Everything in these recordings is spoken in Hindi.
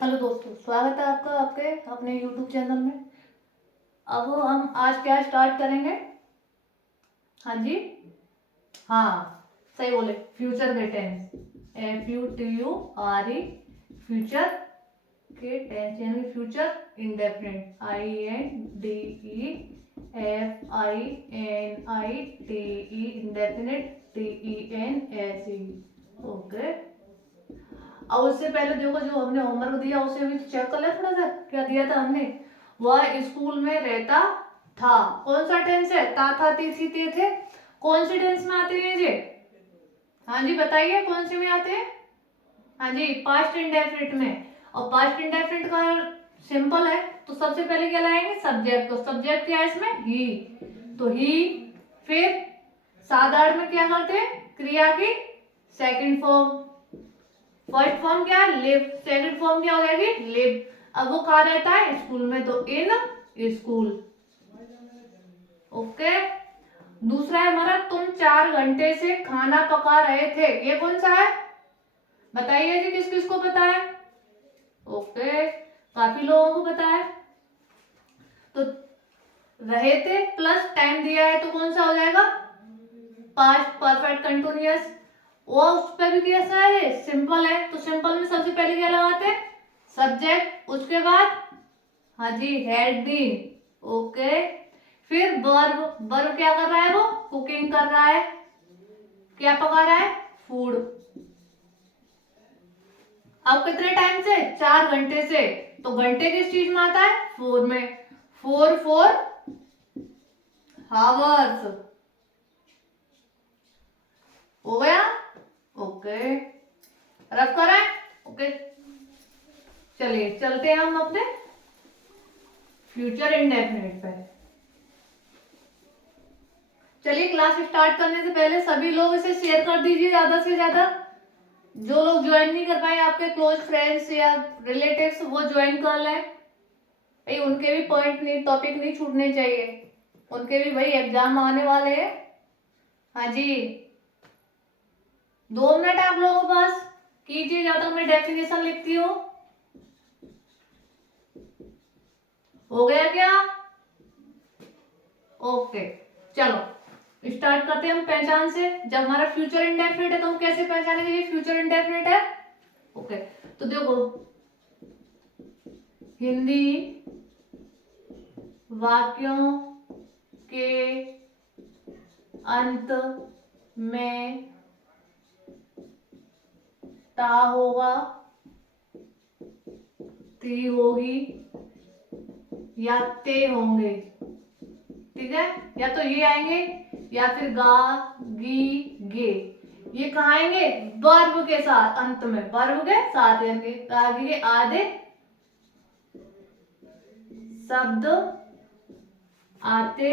हेलो दोस्तों, स्वागत है आपका आपके अपने यूट्यूब चैनल में। अब हम आज क्या स्टार्ट करेंगे? हाँ जी, हाँ सही बोले, फ्यूचर के टेंस। FUTURE, फ्यूचर के टेंस यानी future indefinite. INDEFINITE, indefinite TENSE। Okay, और उससे पहले देखो, जो हमने होमवर्क दिया उसे भी चेक कर ले थोड़ा सा। क्या दिया था हमने? वह स्कूल में रहता था। कौन सा टेंस है? ता था ती थी ते थे। कौन से टेंस में आते हैं ये? हाँ जी बताइए, कौन से में आते हैं? हाँ जी, पास्ट इंडेफिनिट में। और पास्ट इंडेफिनिट का सिंपल है, तो सबसे पहले क्या लाएंगे? सब्जेक्ट को। सब्जेक्ट क्या है इसमें? ही। तो ही। फिर साधारण में क्या करते हैं? क्रिया की सेकंड फॉर्म। फर्स्ट फॉर्म क्या है? लिव। सेकंड फॉर्म क्या हो जाएगी? लिव। अब वो कहाँ रहता है? स्कूल में, तो इन स्कूल। ओके। दूसरा है हमारा, तुम 4 घंटे से खाना पका रहे थे। ये कौन सा है? बताइए जी, किस किस को पता है? ओके, काफी लोगों को पता है। तो रहे थे प्लस टाइम दिया है, तो कौन सा हो जाएगा? Past perfect continuous. वो उस पर भी कैसा है? सिंपल है। तो सिंपल में सबसे पहले क्या लगाते हैं? सब्जेक्ट। उसके बाद हाँ जी, हैड बीन। ओके। फिर वर्ब। वर्ब क्या कर रहा है? वो कुकिंग कर रहा है। क्या पका रहा है? फूड। अब कितने टाइम से? 4 घंटे से। तो घंटे किस चीज में आता है? फोर में। Four hours. हो गया? ओके, रफ करें। ओके, चलिए चलते हैं हम अपने फ्यूचर इंडेफिनिट पे। चलिए, क्लास स्टार्ट करने से पहले सभी लोग इसे शेयर कर दीजिए ज्यादा से ज्यादा। जो लोग ज्वाइन नहीं कर पाए, आपके क्लोज फ्रेंड्स या रिलेटिव्स, वो ज्वाइन कर लें भाई। उनके भी पॉइंट नहीं, टॉपिक नहीं छूटने चाहिए। उनके भी भाई एग्जाम आने वाले हैं। हाँ जी, 2 मिनट आप लोगों के पास। कीजिए जब तक मैं डेफिनेशन लिखती हूँ। हो गया क्या? ओके, चलो स्टार्ट करते हैं हम पहचान से। जब हमारा फ्यूचर इंडेफिनिट है तो हम कैसे पहचानेंगे ये फ्यूचर इंडेफिनिट है? ओके, तो देखो, हिंदी वाक्यों के अंत में ता होगा, ती होगी या ते होंगे। ठीक है, या तो ये आएंगे या फिर गा, गी, गे। ये कहाँ आएंगे? वर्ब के साथ अंत में, वर्ब के साथ यानी आगे के आधे शब्द आते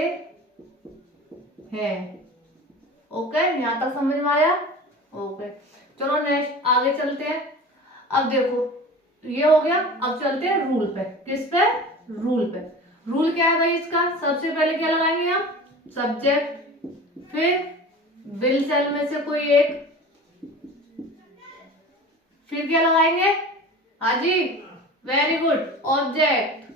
हैं। ओके, यहां तक समझ में आया? ओके, चलो नेक्स्ट आगे चलते हैं। अब देखो, ये हो गया। अब चलते हैं रूल पे। किस पे? रूल पे। रूल क्या है भाई इसका? सबसे पहले क्या लगाएंगे हम? सब्जेक्ट। फिर विल सेल में से कोई एक। फिर क्या लगाएंगे? हाँ जी, वेरी गुड, ऑब्जेक्ट।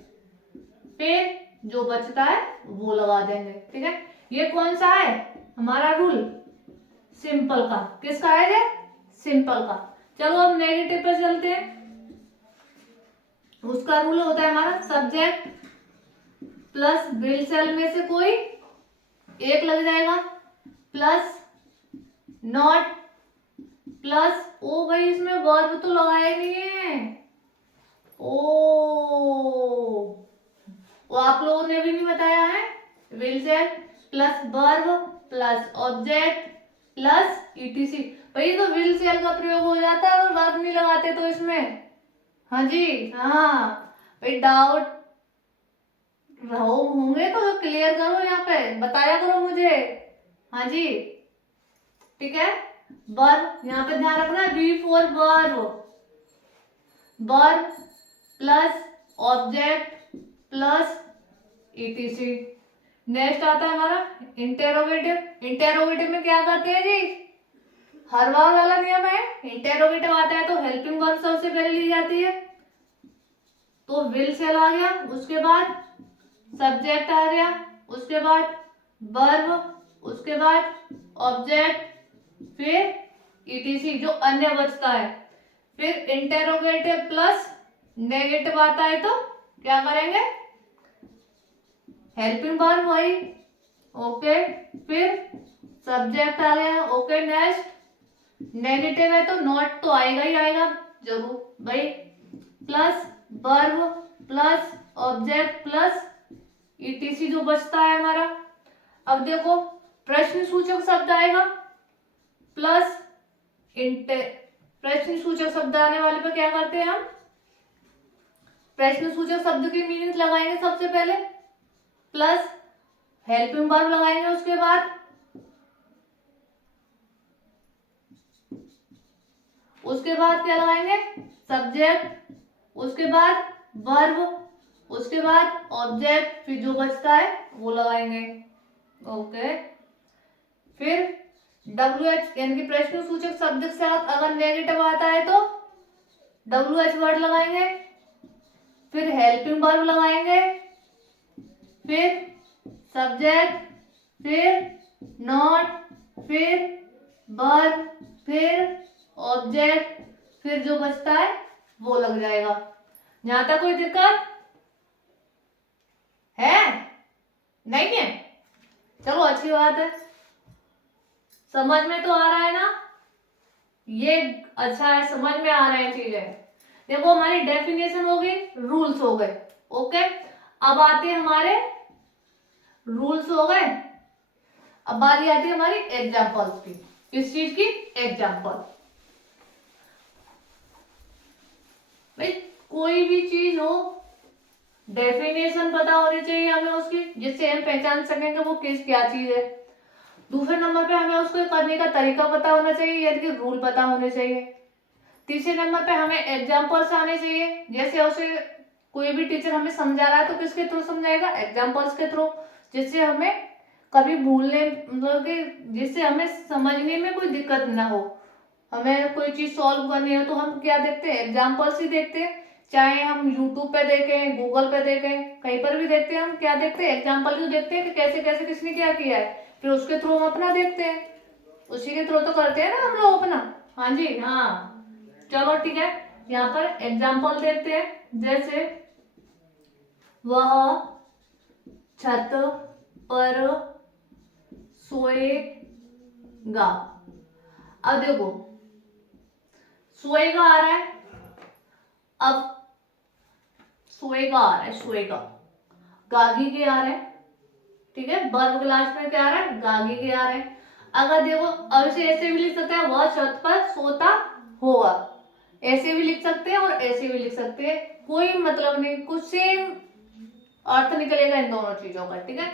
फिर जो बचता है वो लगा देंगे। ठीक है, ये कौन सा है हमारा रूल? सिंपल का। किसका है ये? सिंपल का। चलो अब नेगेटिव पर चलते हैं। उसका रूल होता है हमारा सब्जेक्ट प्लस विल सेल में से कोई एक लग जाएगा, प्लस नॉट, प्लस ओ भाई इसमें वर्ब तो लगाया नहीं है। ओ, वो आप लोगों ने भी नहीं बताया है। Will shall plus verb plus object plus etc. भाई तो विल सेल का प्रयोग हो जाता है और वर्ब नहीं लगाते तो इसमें। हाँ जी, हाँ भाई, डाउट रहो होंगे तो क्लियर करो, यहाँ पे बताया करो मुझे। हाँ जी, ठीक है। वर्ब यहाँ पे ध्यान रखना, V for verb. Verb plus object plus ETC. Next आता है हमारा इंटेरोगेटिव। इंटेरोगेटिव में क्या करते हैं जी? हर बार वाला नियम है। इंटेरोगेटिव आता है तो हेल्पिंग वर्ब सबसे पहले ली जाती है। तो विल सेल आ गया, उसके बाद सब्जेक्ट आ गया, उसके बाद वर्ब, उसके बाद ऑब्जेक्ट, फिर ईटीसी जो अन्य बचता है, फिर इंटेरोगेटिव प्लस नेगेटिव आता है तो क्या करेंगे, हेल्पिंग वर्ब वही, ओके। फिर सब्जेक्ट आ गया, ओके। नेक्स्ट नेगेटिव है तो नॉट तो आएगा ही आएगा जरूर भाई, plus verb plus object plus etc जो बचता है हमारा। अब देखो प्रश्न सूचक शब्द आएगा प्लस प्रश्न सूचक शब्द आने वाले पे क्या करते हैं हम, प्रश्न सूचक शब्द की मीनिंग लगाएंगे सबसे पहले, प्लस हेल्पिंग वर्ब लगाएंगे, उसके बाद क्या लगाएंगे, सब्जेक्ट, उसके बाद वर्ब, उसके बाद ऑब्जेक्ट, फिर जो बचता है वो लगाएंगे, ओके। फिर WH यानी कि प्रश्न सूचक शब्द के साथ अगर नेगेटिव आता है तो WH वर्ड लगाएंगे, फिर हेल्पिंग वर्ब लगाएंगे, फिर सब्जेक्ट, फिर नॉट, फिर वर्ब, फिर ऑब्जेक्ट, फिर जो बचता है वो लग जाएगा। यहां तक कोई दिक्कत है? नहीं है? चलो अच्छी बात है, समझ में तो आ रहा है ना, ये अच्छा है, समझ में आ रहे हैं चीजें। देखो हमारी डेफिनेशन हो गई, रूल्स हो गए, ओके। अब आते हैं हमारे रूल्स हो गए, अब बारी आती है हमारी एग्जाम्पल्स की। किस चीज की? एग्जाम्पल। भाई कोई भी चीज हो डेफिनेशन पता होनी चाहिए हमें उसकी, जिससे हम पहचान सकेंगे वो किस क्या चीज है। दूसरे नंबर पे हमें उसको करने का तरीका पता होना चाहिए, यानी कि रूल पता होने चाहिए। तीसरे नंबर पे हमें एग्जाम्पल्स आने चाहिए, जैसे उसे कोई भी टीचर हमें समझा रहा है तो किसके थ्रू समझाएगा, एग्जाम्पल्स के थ्रू, जिससे हमें कभी भूलने मतलब कि जिससे हमें समझने में कोई दिक्कत ना हो। हमें कोई चीज सॉल्व करनी है तो हम क्या देखते हैं, एग्जाम्पल्स ही देखते हैं, चाहे हम यूट्यूब पे देखें, गूगल पे देखें, कहीं पर भी देखते हैं, हम क्या देखते हैं, एग्जाम्पल जो देखते हैं कि कैसे कैसे किसने क्या किया है, फिर उसके थ्रू हम अपना देखते हैं, उसी के थ्रू तो करते हैं ना हम लोग अपना। हाँ जी हाँ, चलो ठीक है, यहाँ पर एग्जाम्पल देखते हैं। जैसे वह छत पर सोएगा। अब देखो सोएगा आ रहा है, अब सोएगा आ रहा है, सोएगा गागी के आ रहा है, ठीक है, वर्ब क्लास में क्या आ रहा है, गागी के आ रहे हैं। अगर देखो अब इसे ऐसे भी लिख सकते हैं, वह छत पर सोता होगा, ऐसे भी लिख सकते हैं और ऐसे भी लिख सकते हैं, कोई मतलब नहीं, कुछ सेम अर्थ निकलेगा इन दोनों चीजों का, ठीक है।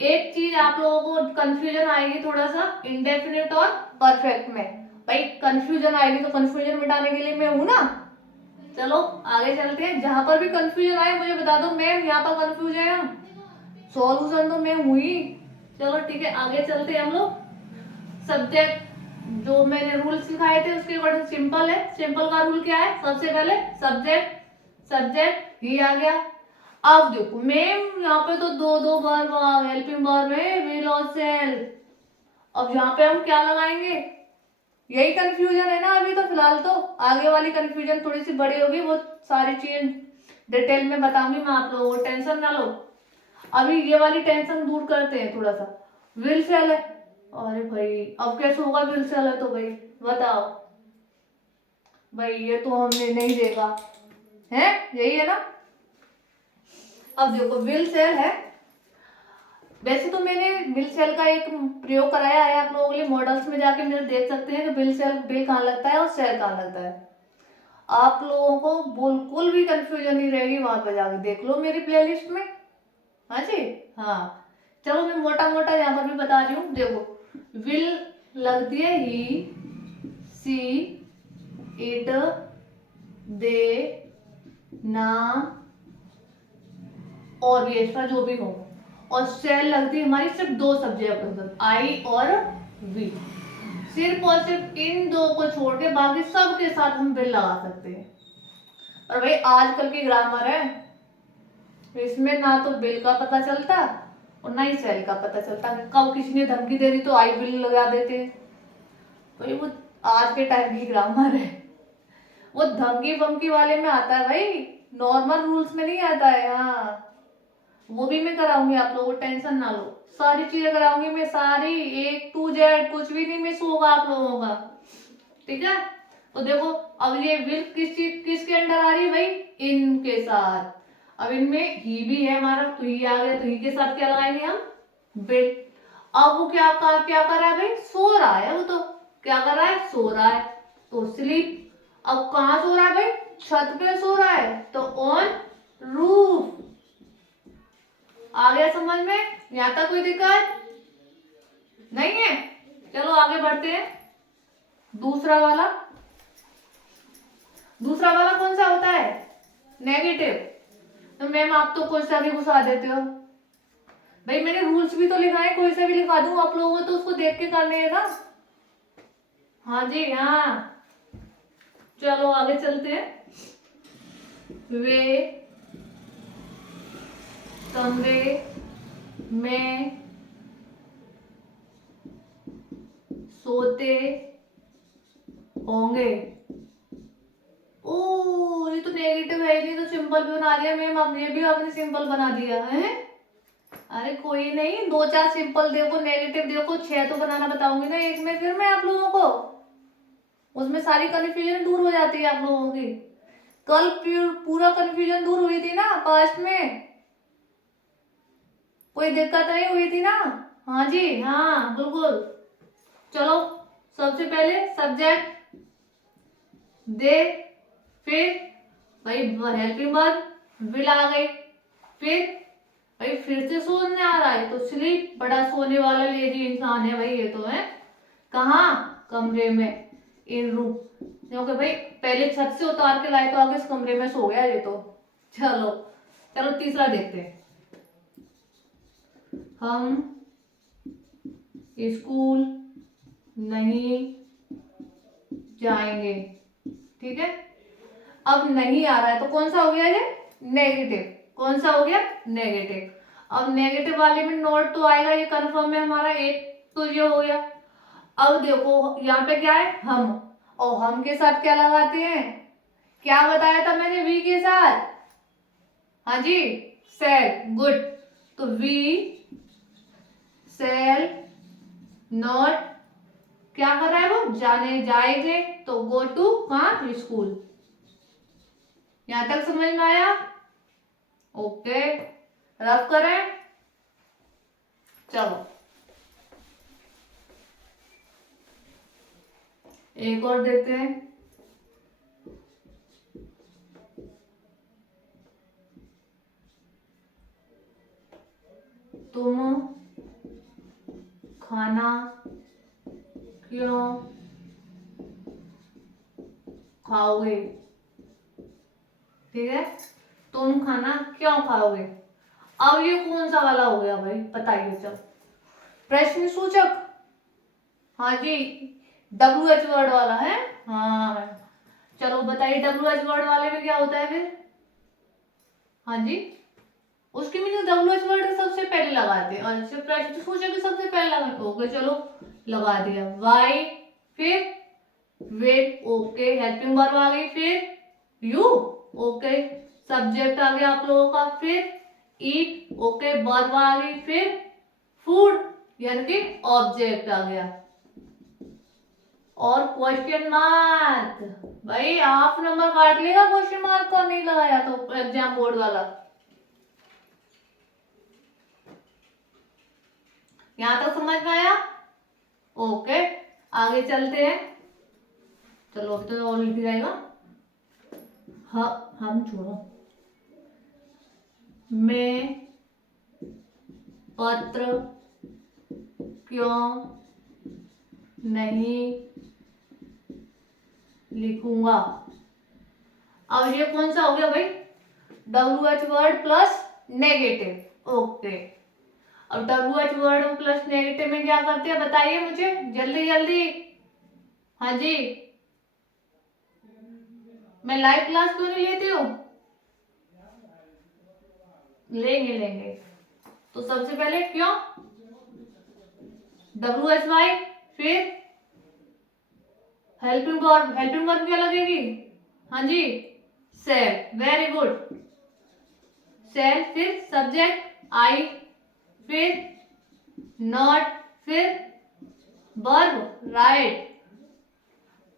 एक चीज आप लोगों को कंफ्यूजन आएगी थोड़ा सा इंडेफिनिट और परफेक्ट में, भाई कंफ्यूजन आएगी तो कंफ्यूजन मिटाने के लिए मैं हूं ना। चलो आगे चलते हैं, जहां पर भी कंफ्यूजन आए मुझे बता दो मैम यहाँ पर कंफ्यूज है हम, सॉल्यूशन तो मैं हुई। चलो ठीक है आगे चलते हैं हम लोग। सब्जेक्ट जो मैंने रूल सिखाए थे उसके अकॉर्डिंग सिंपल है, सिंपल का रूल क्या है, सबसे पहले सब्जेक्ट, सब्जेक्ट ही आ गया। अब देखो मैम यहाँ पे तो दो दो वर्ब हेल्पिंग वर्ब है, विल और सेल, अब यहाँ पे हम क्या लगाएंगे, यही कंफ्यूजन है ना अभी तो फिलहाल, तो आगे वाली कंफ्यूजन थोड़ी सी बड़ी होगी, वो सारी चीज डिटेल में बताऊंगी मैं आप लोगों को, टेंशन ना लो। अभी ये वाली टेंशन दूर करते हैं थोड़ा सा। विल सेल है, अरे भाई अब कैसे होगा, विल सेल है तो भाई बताओ, भाई ये तो हमने नहीं देखा है, यही है ना। अब देखो विल सेल है, वैसे तो मैंने विल सेल का एक प्रयोग कराया है आप लोगों के लिए, मॉडल्स में जाके मेरे देख सकते हैं कि विल सेल विल कहाँ लगता है और सेल कहाँ लगता है, आप लोगों को बिल्कुल भी कंफ्यूजन नहीं रहेगी, वहां पर जाके देख लो मेरी प्लेलिस्ट में। हाँ जी हाँ, चलो मैं मोटा मोटा यहाँ पर भी बता रही हूँ, देखो विल लगती है ही, सी, इट, दे, ना और भी एक्स्ट्रा जो भी हो, और सेल लगती है हमारी सिर्फ दो सब्जेक्ट, आई और वी, सिर्फ और सिर्फ इन दो को छोड़ के बाकी सब के साथ हम विल लगा सकते हैं। और भाई आजकल की ग्रामर है, इसमें ना तो बिल का पता चलता और ना ही सेल का पता चलता। कब किसी ने धमकी दे दी तो आई बिल लगा देते। भाई वो आज के टाइम की ग्रामर है, वो धमकी वमकी वाले में आता है भाई, नॉर्मल रूल्स में नहीं आता है। हाँ वो भी मैं कराऊंगी, आप लोगों को टेंशन ना लो, सारी चीजें कराऊंगी मैं, सारी A to Z, कुछ भी नहीं मिस होगा आप लोगों का, ठीक है। तो देखो अब ये विल किसके अंडर आ रही है भाई, इन के साथ। अब इनमें ही भी है हमारा, तो ही आ गया, तो ही के साथ क्या लगाएंगे हम, विल। अब वो क्या कर रहा है भाई, सो रहा है, वो तो क्या कर रहा है, सो रहा है, तो स्लीप। अब कहाँ सो रहा है भाई, छत पे सो रहा है, तो ऑन रूफ। आ गया समझ में, यहां तक कोई दिक्कत नहीं है। चलो आगे बढ़ते हैं। दूसरा वाला, दूसरा वाला कौन सा होता है, नेगेटिव। तो मैम आप तो कोई सा भी घुसा देते हो, भाई मैंने रूल्स भी तो लिखा है, कोई सा भी लिखा दूं आप लोगों को तो उसको देख के करने है ना। हाँ जी हाँ, चलो आगे चलते हैं। वे कमरे में सोते होंगे। ओ ये तो नेगेटिव है, ये तो सिंपल भी बना दिया मैम, अब ये भी आपने सिंपल बना दिया है। अरे कोई नहीं, दो चार सिंपल देखो, नेगेटिव देखो, 6 तो बनाना बताऊंगी ना एक में, फिर मैं आप लोगों को, उसमें सारी कंफ्यूजन दूर हो जाती है आप लोगों की। कल पूरा कंफ्यूजन दूर हुई थी ना पास्ट में, कोई दिक्कत नहीं हुई थी ना। हाँ जी हाँ बिल्कुल। चलो सबसे पहले सब्जेक्ट दे, फिर भाई हेल्पिंग वर्ब विल आ गई, फिर भाई फिर से सोने आ रहा है तो स्लीप, बड़ा सोने वाला लेजी इंसान है भाई ये तो है। कहाँ, कमरे में, इन रूम, क्योंकि भाई पहले छत से उतार के लाए तो आगे इस कमरे में सो गया ये तो। चलो चलो तीसरा देखते हैं। हम स्कूल नहीं जाएंगे, ठीक है। अब नहीं आ रहा है तो कौन सा हो गया ये, नेगेटिव। कौन सा हो गया, नेगेटिव। अब नेगेटिव वाले में नोट तो आएगा, ये कंफर्म है हमारा, एक तो ये हो गया। अब देखो यहाँ पे क्या है, हम, और हम के साथ क्या लगाते हैं, क्या बताया था मैंने, वी के साथ, हाँ जी सेल, गुड। तो वी सेल नॉट, क्या कर रहा है वो, जाने जाएंगे, तो गो टू कहाँ, स्कूल। यहां तक समझ में आया, ओके रफ करें। चलो एक और देते हैं। तुम खाना क्यों खाओगे, ठीक है, तुम खाना क्यों खाओगे। अब ये कौन सा वाला हो गया भाई, बताइए। चल प्रश्न सूचक, हाँ जी WH वर्ड वाला है, हाँ चलो बताइए WH वर्ड वाले में क्या होता है फिर, हाँ जी उसकी मीनिंग WH वर्ड सबसे पहले लगाते हैं, और अच्छा प्रश्न सूचक भी सबसे पहले लगाते, ओके चलो लगा दिया। वाई, फिर वेट, ओके हेल्पिंग वर्ब आ गई, फिर यू, ओके सब्जेक्ट आ गया आप लोगों का, फिर ईट, ओके वर्ब आ गई, फिर फूड यानी कि ऑब्जेक्ट आ गया, और क्वेश्चन मार्क। भाई हाफ नंबर काट लेगा क्वेश्चन मार्क को नहीं लगाया तो एग्जाम बोर्ड वाला। यहां तक समझ में आया, ओके आगे चलते हैं। चलो अभी तो और लिख जाएगा, हाँ हम छोड़ो, मैं पत्र क्यों नहीं लिखूंगा। अब ये कौन सा हो गया भाई, WH word plus negative, okay. अब WH वर्ड प्लस नेगेटिव में क्या करते हैं बताइए मुझे जल्दी जल्दी, हाँ जी मैं लाइव क्लास क्यों नहीं लेती हूँ? लेंगे लेंगे। तो सबसे पहले क्यों WHY, फिर हेल्पिंग वर्ब क्या लगेगी? हाँ जी, सेल, वेरी गुड, सेल, फिर सब्जेक्ट आई, फिर नॉट, फिर वर्ब राइट,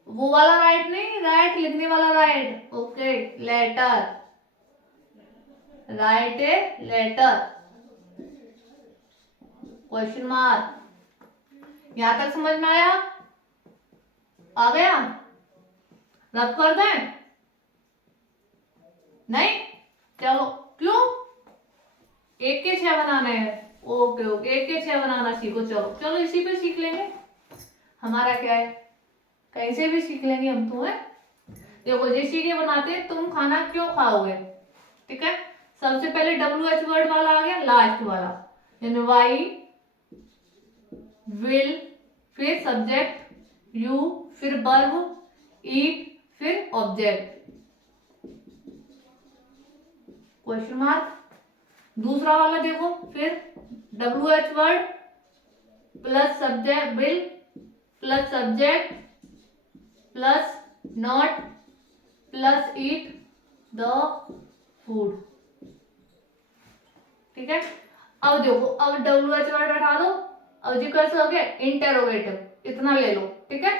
वो वाला राइट नहीं, राइट लिखने वाला write, okay, letter, write a letter, question mark. यहां तक समझ में आया? आ गया? रब कर दें? नहीं, चलो, क्यों? एक के 6 बनाने हैं, ओके ओके, एक के 6 बनाना सीखो, चलो चलो, इसी पे सीख लेंगे, हमारा क्या है, कहीं से भी सीख लेंगे हम तो, है। देखो जैसे ये बनाते हैं, तुम खाना क्यों खाओगे, ठीक है। सबसे पहले WH वर्ड वाला आ गया, लास्ट वाला, यानी वाई विल, फिर सब्जेक्ट यू, फिर वर्ब ईट, फिर ऑब्जेक्ट, क्वेश्चन मार्क। दूसरा वाला देखो, फिर WH word plus subject will plus subject plus not plus eat the food, ठीक है। अब देखो, अब WH वर्ड हटा दो, अब जी कैसे हो गया, इंटेरोगेटिव, इतना ले लो, ठीक है।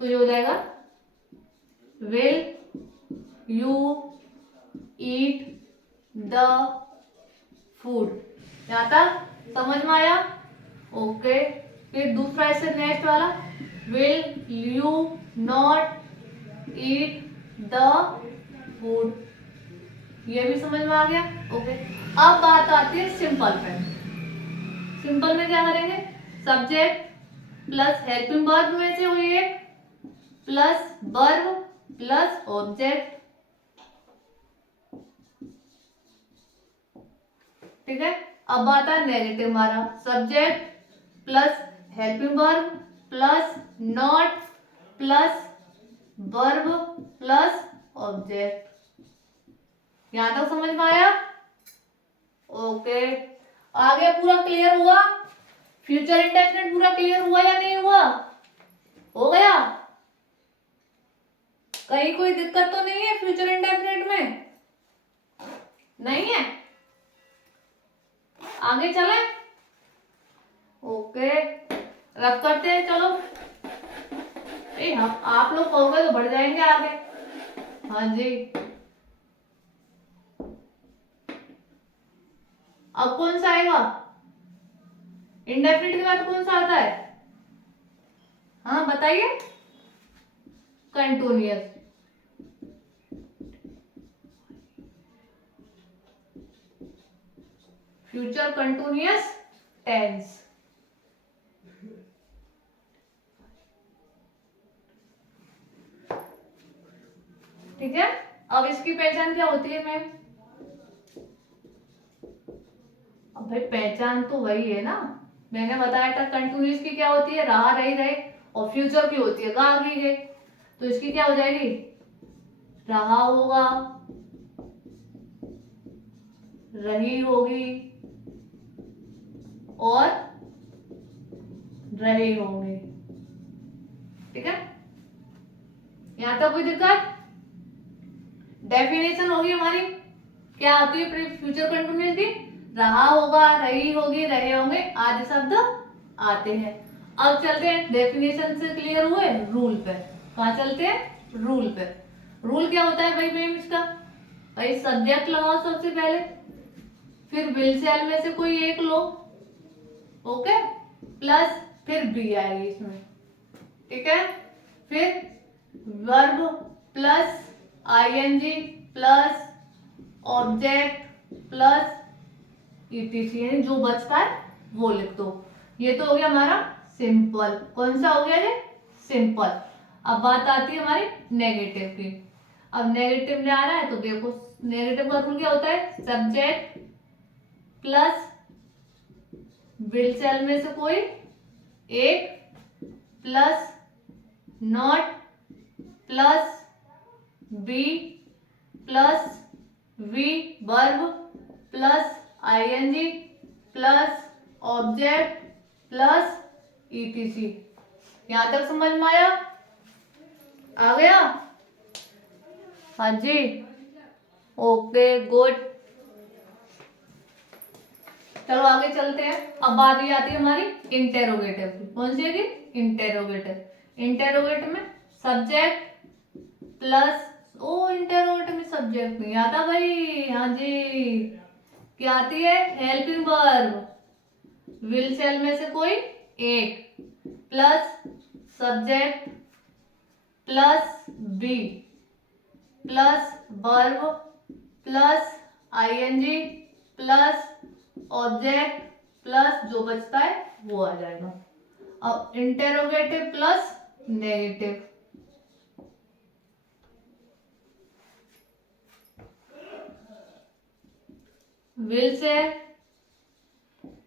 तो ये हो जाएगा will you eat the food, यहां तक समझ में आया? ओके। फिर दूसरा ऐसे नेक्स्ट वाला, will you not eat the food, ये भी समझ में आ गया, ओके। अब बात आती है सिंपल पे। सिंपल में क्या करेंगे, सब्जेक्ट प्लस हेल्पिंग वर्ब में से कोई एक प्लस वर्ब प्लस ऑब्जेक्ट, ठीक है। अब आता है नेगेटिव हमारा, subject plus helping verb plus not plus verb plus object, यहां तक समझ में आया? ओके, आगे पूरा क्लियर हुआ? फ्यूचर इंडेफिनिट पूरा क्लियर हुआ या नहीं हुआ? हो गया? कहीं कोई दिक्कत तो नहीं है फ्यूचर इंडेफिनिट में? नहीं है? आगे चले? ओके, रब करते हैं, चलो। हम आप लोग कहोगे तो बढ़ जाएंगे आगे। हाँ जी, अब कौन सा आएगा? इंडेफिनिट के बाद कौन सा आता है? हाँ बताइए। कंटिन्यूअस, फ्यूचर कंटिन्यूअस टेंस, ठीक है। अब इसकी पहचान क्या होती है मैम? अब भाई पहचान तो वही है ना, मैंने बताया था कंटिन्यूअस की क्या होती है, रहा रही रहे, और फ्यूचर की होती है गा गई है, तो इसकी क्या हो जाएगी, रहा होगा, रही होगी और रहे होंगे, ठीक है। यहां तक कोई दिक्कत? डेफिनेशन होगी हमारी, क्या होती है फ्यूचर कंटिन्यूअस की, रहा होगा, रही होगी, रहे होंगे आदि शब्द आते हैं। अब चलते हैं, डेफिनेशन से क्लियर हुए, रूल पे। कहाँ चलते हैं? रूल पे। रूल क्या होता है भाई मैम इसका? भाई सब्जेक्ट लगाओ सबसे पहले, फिर विल सेल में से कोई एक लो, ओके, प्लस फिर बी आएगी इसमें, ठीक है। फिर verb plus ING plus object plus ETC, यानी जो बचता है वो लिख दो। ये तो हो गया हमारा सिंपल। कौन सा हो गया ये? सिंपल। अब बात आती है हमारी नेगेटिव की। अब नेगेटिव में आ रहा है तो देखो, नेगेटिव का रूल क्या होता है, सब्जेक्ट प्लस विल सेल में से कोई एक plus not plus be plus V verb plus ING plus object plus ETC. यहां तक समझ में आया? आ गया? हाँ जी, ओके गुड। चलो आगे चलते हैं। अब बात ये आती है हमारी इंटेरोगेटिव की। कौन सी है? इंटेरोगेटिव। इंटेरोगेटिव में सब्जेक्ट प्लस, ओ इंटेरोगेटिव में सब्जेक्ट नहीं आता भाई। हाँ जी, क्या आती है? हेल्पिंग वर्ब, विल सेल में से कोई एक, plus subject plus be plus verb plus ING plus object plus जो बचता है वो आ जाएगा। अब इंटेरोगेटिव प्लस नेगेटिव, विल से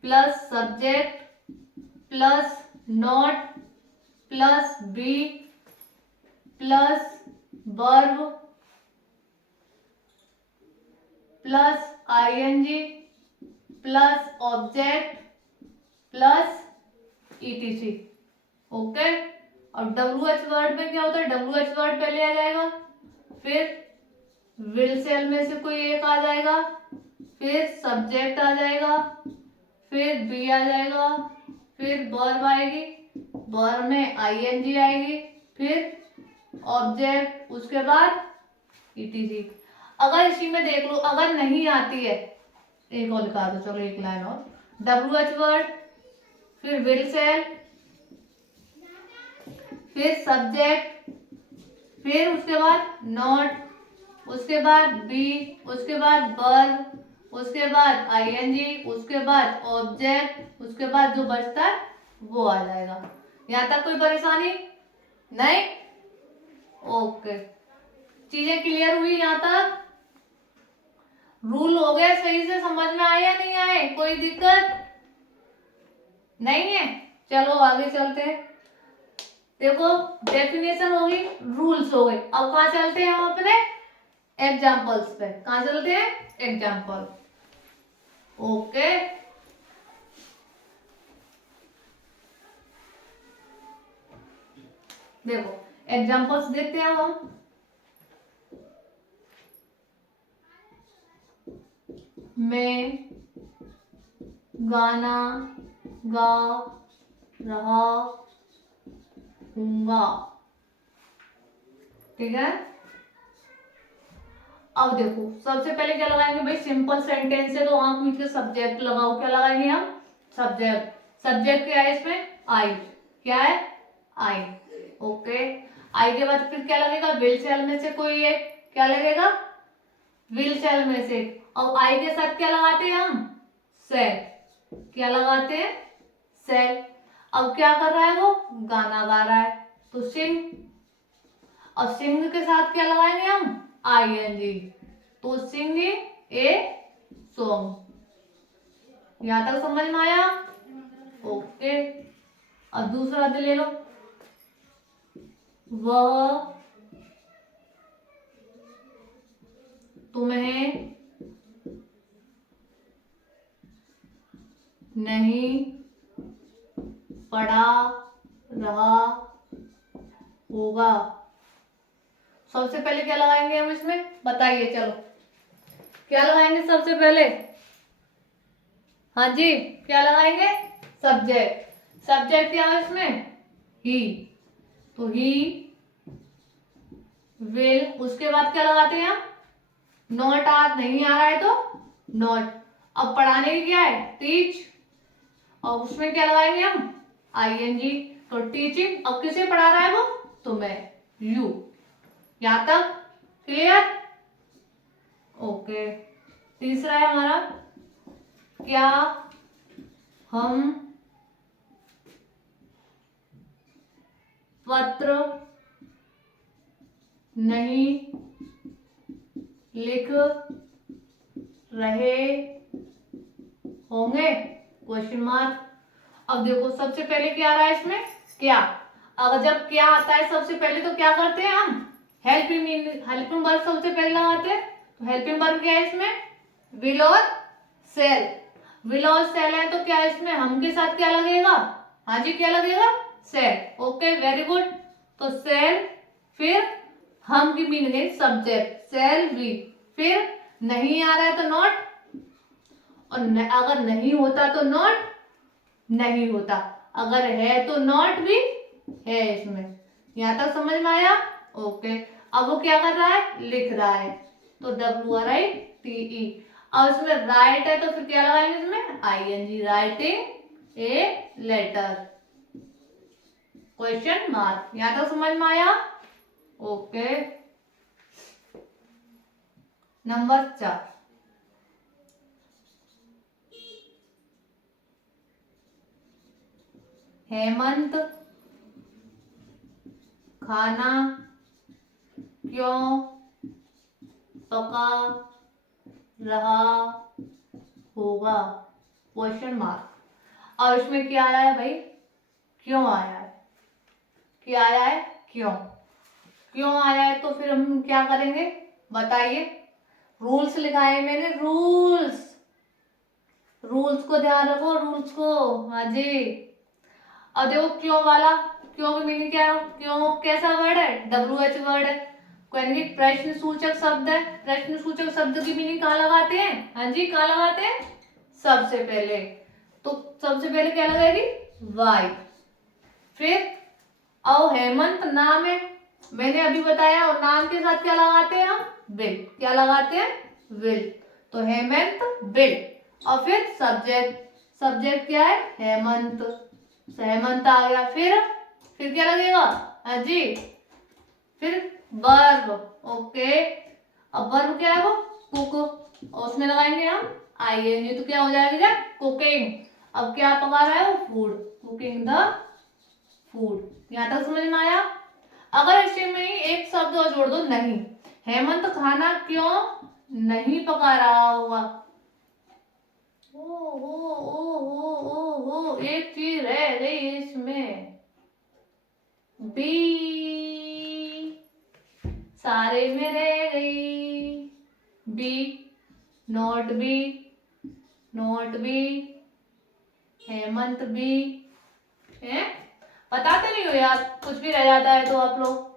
plus subject plus not plus be plus verb plus ING plus object plus ETC. Okay. और WH वर्ड में क्या होता है? WH वर्ड पहले आ जाएगा, फिर विल सेल में से कोई एक आ जाएगा, फिर सब्जेक्ट आ जाएगा, फिर बी आ जाएगा, फिर वर्ब आएगी, वर्ब में आईएनजी आएगी, फिर ऑब्जेक्ट, उसके बाद ईटीसी। अगर इसी में देख लो, अगर नहीं आती है, एक और लिखा दो, चलो एक लाइन और, WH वर्ड, फिर विल सेल, फिर सब्जेक्ट, फिर उसके बाद नॉट, उसके बाद बी, उसके बाद वर्ब, उसके बाद आईएनजी, उसके बाद ऑब्जेक्ट, उसके बाद जो बचता है वो आ जाएगा। यहां तक कोई परेशानी नहीं? ओके, चीजें क्लियर हुई यहां तक? रूल हो गया? सही से समझ में आए या नहीं आए? कोई दिक्कत नहीं है? चलो आगे चलते हैं। देखो, डेफिनेशन हो गई, रूल्स हो गए। अब कहाँ चलते हैं हम? अपने एग्जाम्पल्स पे। कहाँ चलते हैं? एग्जाम्पल। ओके, देखो एग्जाम्पल्स देखते हैं हम। मैं गाना गा रहा हूँगा, ठीक है। अब देखो, सबसे पहले क्या लगाएंगे भाई? सिंपल सेंटेंस है तो आंख मीच के सब्जेक्ट लगाओ। क्या लगाएंगे हम? सब्जेक्ट। सब्जेक्ट क्या है इसमें? आई। क्या है? आई। ओके। आई के बाद फिर क्या लगेगा? विल सेल में से कोई एक। क्या लगेगा? विल सेल में से। और आई के साथ क्या लगाते हैं हम? सेल। क्या लगाते हैं? सेल। अब क्या कर रहा है वो? गाना गा रहा है, तो सिंग। और सिंग के साथ क्या लगाएंगे हम? आईएनजी, तो सिंगिंग ए सॉन्ग। यहां तक समझ में आया? ओके। अब दूसरा दे ले लो। वह तुम्हें नहीं पढ़ा रहा होगा। सबसे पहले क्या लगाएंगे हम इसमें? बताइए, चलो क्या लगाएंगे सबसे पहले? हाँ जी, क्या लगाएंगे? सब्जेक्ट। सब्जेक्ट क्या है इसमें? ही, तो ही विल। उसके बाद क्या लगाते हैं हम? नॉट आ नहीं आ रहा है तो नॉट। अब पढ़ाने की क्या है? टीच। और उसमें क्या लगाएंगे हम? आईएनजी, तो टीचिंग। अब किसे पढ़ा रहा है वो? तुम्हें, यू। यहां तक क्लियर? ओके। तीसरा है हमारा, क्या हम पत्र नहीं लिख रहे होंगे? Question mark. अब देखो, सबसे पहले क्या आ रहा है इसमें? क्या। अगर जब क्या आता है सबसे पहले तो क्या करते हैं हम? हेल्पिंग वर्ब सबसे पहले लगाते हैं, तो हेल्पिंग वर्ब क्या है इसमें, विल और सेल। विल और सेल है तो क्या इसमें हम के साथ क्या लगेगा, हाँ जी क्या लगेगा, सेल। Okay very good. तो सेल, फिर हम की मीनिंग है सब्जेक्ट, सेल बी, फिर नहीं आ रहा है तो नॉट, और अगर नहीं होता तो नॉट नहीं होता, अगर है तो नॉट भी है इसमें। यहां तक समझ में आया। ओके अब वो क्या कर रहा है, लिख रहा है, तो WRITE। अब इसमें राइट है तो फिर क्या लगाएंगे इसमें, ING, writing a letter, question mark. यहां तक समझ में आया। ओके नंबर 4, हेमंत खाना क्यों पका रहा होगा, क्वेश्चन मार्क। अब इसमें क्या आया है भाई, क्यों आया है, क्या आया है, क्यों, क्यों आया है, तो फिर हम क्या करेंगे बताइए। रूल्स लिखा है मैंने, रूल्स, रूल्स को ध्यान रखो, रूल्स को, हाँ जी। अब देखो क्यों वाला, क्यों की मीनिंग क्या है, क्यों कैसा वर्ड है, WH वर्ड है, यानी कि प्रश्न सूचक शब्द है। प्रश्न सूचक शब्द की मीनिंग कहाँ लगाते हैं, हाँ जी कहाँ लगाते हैं, सबसे पहले। तो सबसे पहले क्या लगेगी, वाई। फिर अब हेमंत नाम है, मैंने अभी बताया, और नाम के साथ क्या लगाते हैं हम, विल, क्या लगाते हैं, विल। तो हेमंत विल, और फिर सब्जेक्ट, सब्जेक्ट क्या है, हेमंत, हेमंत आ गया। फिर क्या लगेगा, हाँ जी, फिर वर्ब। ओके अब वर्ब क्या है वो, कुक, और उसमें लगाएंगे हम ING, तो क्या हो जाएगा, कुकिंग। अब क्या पका रहा है वो, फूड, कुकिंग द फूड। यहां तक समझ में आया। अगर इसी में ही एक शब्द और जोड़ दो, नहीं, हेमंत खाना क्यों नहीं पका रहा होगा। ओ एक चीज रह गई इसमें, बी, सारे में रह गई, be, not be, not be, Hemant be है। बताते नहीं हो यार, कुछ भी रह जाता है तो आप लोग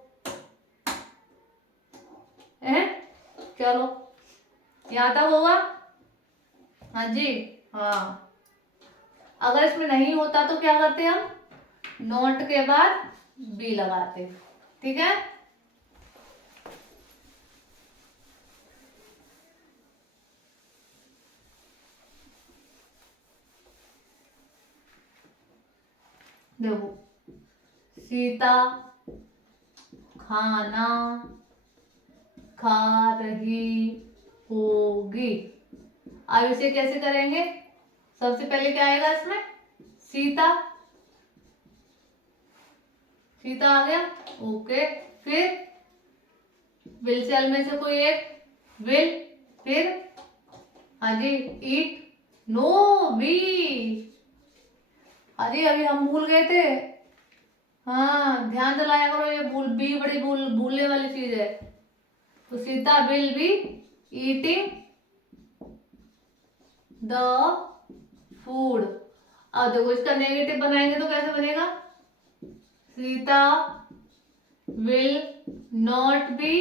हैं। चलो यहाँ तक होगा, हाँ जी, हाँ। अगर इसमें नहीं होता तो क्या करते हम, नोट के बाद बी लगाते, ठीक है। देखो सीता खाना खा रही होगी। अब इसे कैसे करेंगे, सबसे पहले क्या आएगा इसमें, सीता, सीता आ गया। ओके फिर विल सेल में से कोई एक, विल, फिर हाँ जी ईट, नो बी, अरे अभी हम भूल गए थे, हाँ ध्यान दिलाया करो, ये भूल बी बड़ी भूलने वाली चीज है। तो Sita will be eating the food. अब देखो इसका नेगेटिव बनाएंगे तो कैसे बनेगा, Sita will not be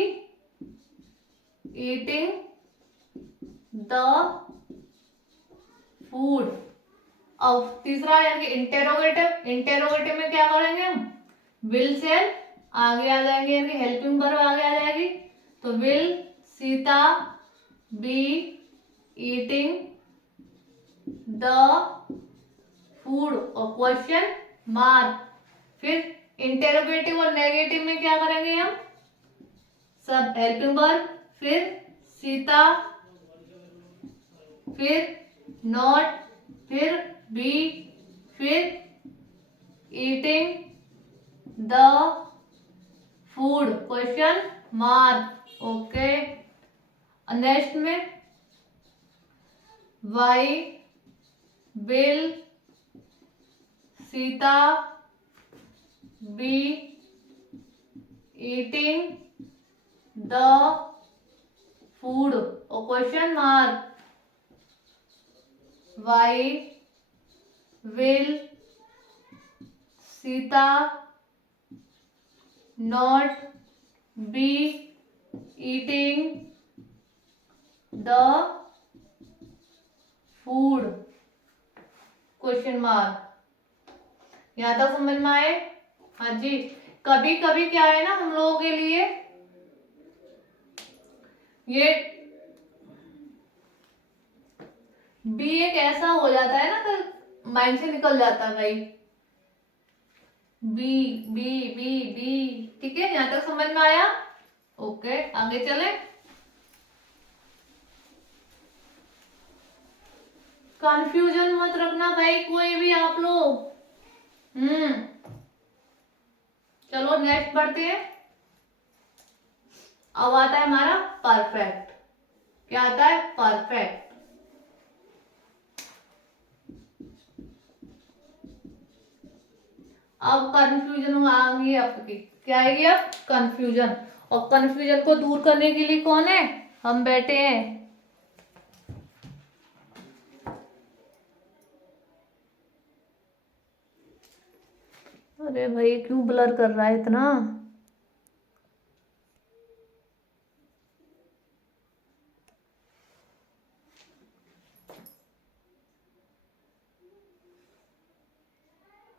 eating the food. अब तीसरा यानी इंटेरोगेटिव, इंटेरोगेटिव में क्या करेंगे हम, विल से आगे आ जाएंगे, यानी हेल्पिंग वर्ब आगे आ जाएगी। तो will Sita be eating the food, और क्वेश्चन मार्क। फिर इंटेरोगेटिव और नेगेटिव में क्या करेंगे हम, सब हेल्पिंग वर्ब, फिर सीता, फिर नॉट, फिर बी, फिर eating the food, question mark. Okay next में why will Sita be eating the food, और question mark, why will Sita not be eating the food, question mark. यहां तक समझ में आए? हाँ जी। कभी कभी क्या है ना हम लोगों के लिए ये बी एक ऐसा हो जाता है ना कि माइंड से निकल जाता है भाई, बी बी बी बी। ठीक है, यहां तक समझ में आया? ओके, आगे चले। कंफ्यूजन मत रखना भाई कोई भी आप लोग। चलो नेक्स्ट बढ़ते हैं। अब आता है हमारा परफेक्ट। क्या आता है? परफेक्ट। अब कंफ्यूजन आ गई आपकी, क्या आएगी अब? कंफ्यूजन। और कंफ्यूजन को दूर करने के लिए कौन है? हम बैठे हैं। अरे भाई क्यों ब्लर कर रहा है इतना?